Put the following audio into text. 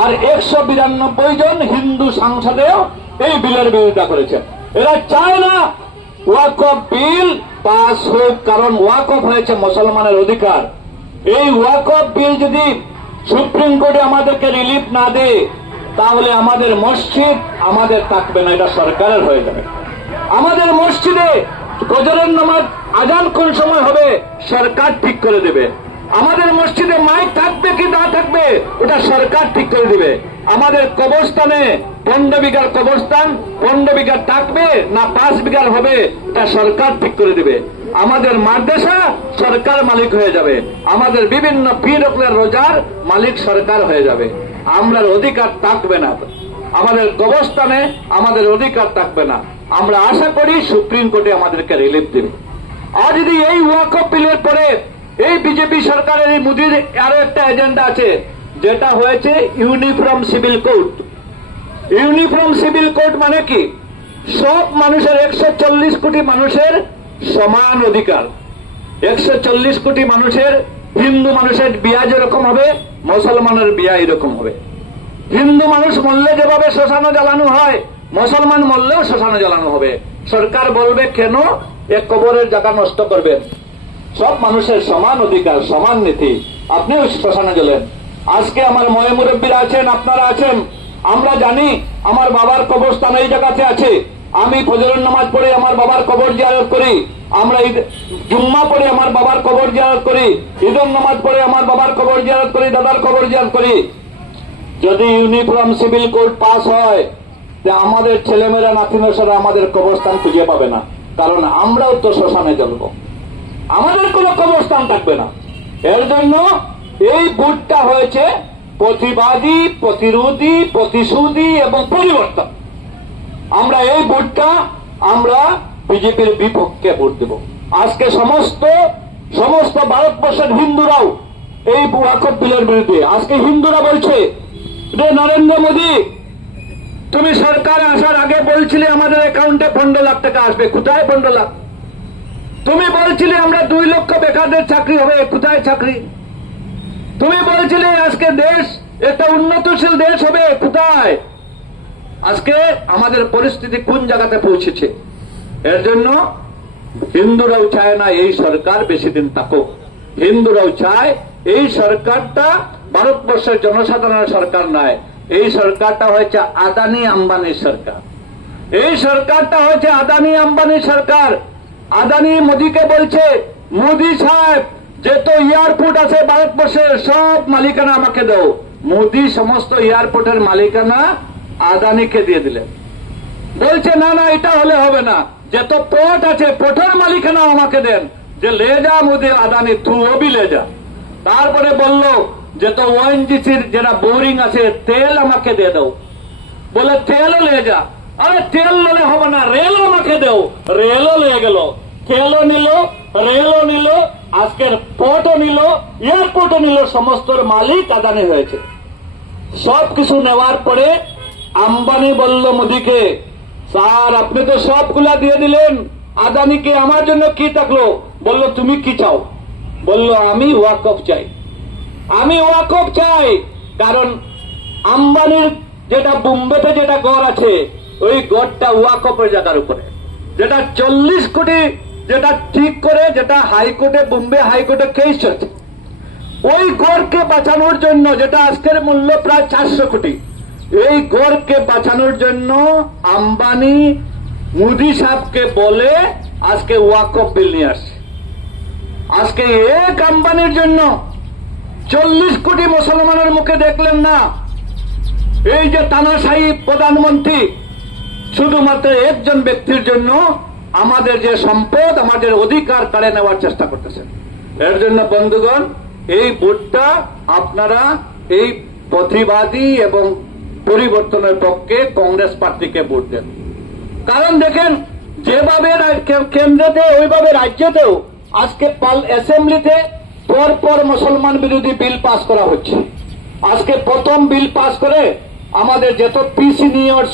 আর 192 জন হিন্দু সাংসদেও এই বিলের বিরোধিতা করেছেন। এরা চায় না ওয়াকফ বিল পাস হোক, কারণ ওয়াকফ হয়েছে মুসলমানের অধিকার। এই ওয়াকফ বিল যদি সুপ্রিম কোর্টে আমাদেরকে রিলিফ না দেয়, তাহলে আমাদের মসজিদ আমাদের থাকবে না, এটা সরকারের হয়ে যাবে। আমাদের মসজিদে ফজরের নামাজ আজান কোন সময় হবে সরকার ঠিক করে দেবে। আমাদের মসজিদে মাইক থাকবে কি না থাকবে ওটা সরকার ঠিক করে দিবে। আমাদের কবরস্থানে 15 বিঘার কবরস্থান 15 বিঘা থাকবে না 5 বিঘার হবে এটা সরকার ঠিক করে দিবে। আমাদের মাদ্রাসা সরকার মালিক হয়ে যাবে। আমাদের বিভিন্ন পীর রোজার মালিক সরকার হয়ে যাবে। আমরা অধিকার থাকবে না, আমাদের কবরস্থানে আমাদের অধিকার থাকবে না। আমরা আশা করি সুপ্রিম কোর্টে আমাদেরকে রিলিফ দেবে। আর যদি এই ওয়াকফ বিলের পরে এই বিজেপি সরকারের এই মোদির আরো একটা এজেন্ডা আছে, যেটা হয়েছে uniform civil code. Uniform civil code মানে কি? সব মানুষের 140 কোটি মানুষের সমান অধিকার। 140 কোটি মানুষের, হিন্দু মানুষের বিয়া যেরকম হবে মুসলমানের বিয়া এরকম হবে। হিন্দু মানুষ মরলে যেভাবে শ্মশানে জ্বালানো হয়, মুসলমান মরলেও শ্মশানে জ্বালানো হবে। সরকার বলবে কেন এক কবরের জায়গা নষ্ট করবেন? সব মানুষের সমান অধিকার, সমান নীতি। আপনিও শ্মশানে জ্বলেন। আজকে আমার ময় মুরব্বীরা আছেন, আপনারা আছেন। আমরা জানি আমার বাবার কবরস্থান এই জায়গাতে আছে। আমি ফজরের নামাজ পড়ে আমার বাবার কবর জিয়ারত করি। আমরা জুম্মা পড়ে আমার বাবার কবর জিয়ারত করি। ঈদের নামাজ পড়ে আমার বাবার কবর জিয়ারত করি, দাদার কবর জিয়ারত করি। যদি ইউনিফর্ম সিভিল কোড পাস হয়, আমাদের ছেলেমেয়েরা নাতিনসরা আমাদের কবরস্থান খুঁজে পাবে না, কারণ আমরাও তো শ্মশানে জ্বলবো। আমাদের কোন কবরস্থান থাকবে না। এর জন্য এই বুটটা হয়েছে প্রতিবাদী, প্রতিরোধী, প্রতিশোধী এবং পরিবর্তন। আমরা এই বুটটা আমরা বিজেপির বিপক্ষে ভোট দেব। আজকে সমস্ত ভারতবর্ষের হিন্দুরাও এই ওয়াকফ বিলের বিরুদ্ধে। আজকে হিন্দুরা বলছে যে নরেন্দ্র মোদী, তুমি সরকারে আসার আগে বলছিলে আমাদের অ্যাকাউন্টে 15 লাখ টাকা আসবে, কোথায় 15 লাখ? তুমি বলছিলে আমরা 2 লক্ষ বেকারদের চাকরি হবে, কোথায় চাকরি? তুমি বলছিলে আজকে দেশ একটা উন্নতশীল দেশ হবে, কোথায়? আজকে আমাদের পরিস্থিতি কোন জায়গাতে পৌঁছেছে? এর জন্য হিন্দুরাও চায় না এই সরকার বেশি দিন থাকুক। হিন্দুরাও চায় এই সরকারটা ভারতবর্ষের জনসাধারণের সরকার নয়। এই সরকারটা হয়েছে আদানি আম্বানির সরকার। এই সরকারটা হয়েছে আদানি আম্বানির সরকার। আদানি মোদীকে বলছে, মোদী সাহেব যত এয়ারপোর্ট আছে ভারতবর্ষের সব মালিকানা আমাকে দাও। মোদী সমস্ত এয়ারপোর্টের মালিকানা আদানিকে দিয়ে দিলেন। বলছে না না, এটা হলে হবে না, যত পোর্ট আছে পোর্টের মালিকানা আমাকে দেন। যে লে যা মোদী আদানি, তু অবি লে যা। তারপরে বলল যত ওএনজিসির যেটা বোরিং আছে তেল আমাকে দিয়ে দাও। বলে তেলও লে যা। আরে তেল নিলে হবে না, রেল আমাকে দেও। রেলও নিয়ে গেল, তেলও নিল, রেলও নিল, আজকের পোর্টও নিল, এয়ারপোর্টও নিল। সমস্তর মালিক আদানি হয়েছে। সবকিছু নেওয়ার পরে আম্বানি বলল মোদীকে, স্যার আপনি তো সবগুলা দিয়ে দিলেন আদানিকে, আমার জন্য কি থাকলো? বলল তুমি কি চাও? বলল আমি ওয়াকফ চাই। আমি ওয়াকফ চাই, কারণ আম্বানির যেটা বোম্বেতে যেটা গড় আছে ওই গড়টা ওয়াকফের জায়গার উপরে, যেটা 40 কোটি যেটা ঠিক করে, যেটা হাইকোর্টে, বোম্বে হাইকোর্টে কেস চলছে। ওই গড়কে বাঁচানোর জন্য, যেটা আজকের মূল্য প্রায় 400 কোটি, এই গড়কে বাঁচানোর জন্য আম্বানি মোদী সাহেবকে বলে আজকে ওয়াকফ বিল নিয়ে আসছে। আজকে এক আম্বানির জন্য 40 কোটি মুসলমানের মুখে দেখলেন না। এই যে তানাশাহী প্রধানমন্ত্রী শুধুমাত্র একজন ব্যক্তির জন্য আমাদের যে সম্পদ, আমাদের অধিকার কাড়ে নেওয়ার চেষ্টা করতেছেন। এর জন্য বন্ধুগণ, এই ভোটটা আপনারা এই প্রতিবাদী এবং পরিবর্তনের পক্ষে কংগ্রেস পার্টিকে ভোট দেন। কারণ দেখেন, যেভাবে কেন্দ্রেতে ওইভাবে রাজ্যতেও আজকে অ্যাসেম্বলিতে পরপর মুসলমান বিরোধী বিল পাস করা হচ্ছে। আজকে প্রথম বিল পাস করে আমাদের যত পি সিনিয়র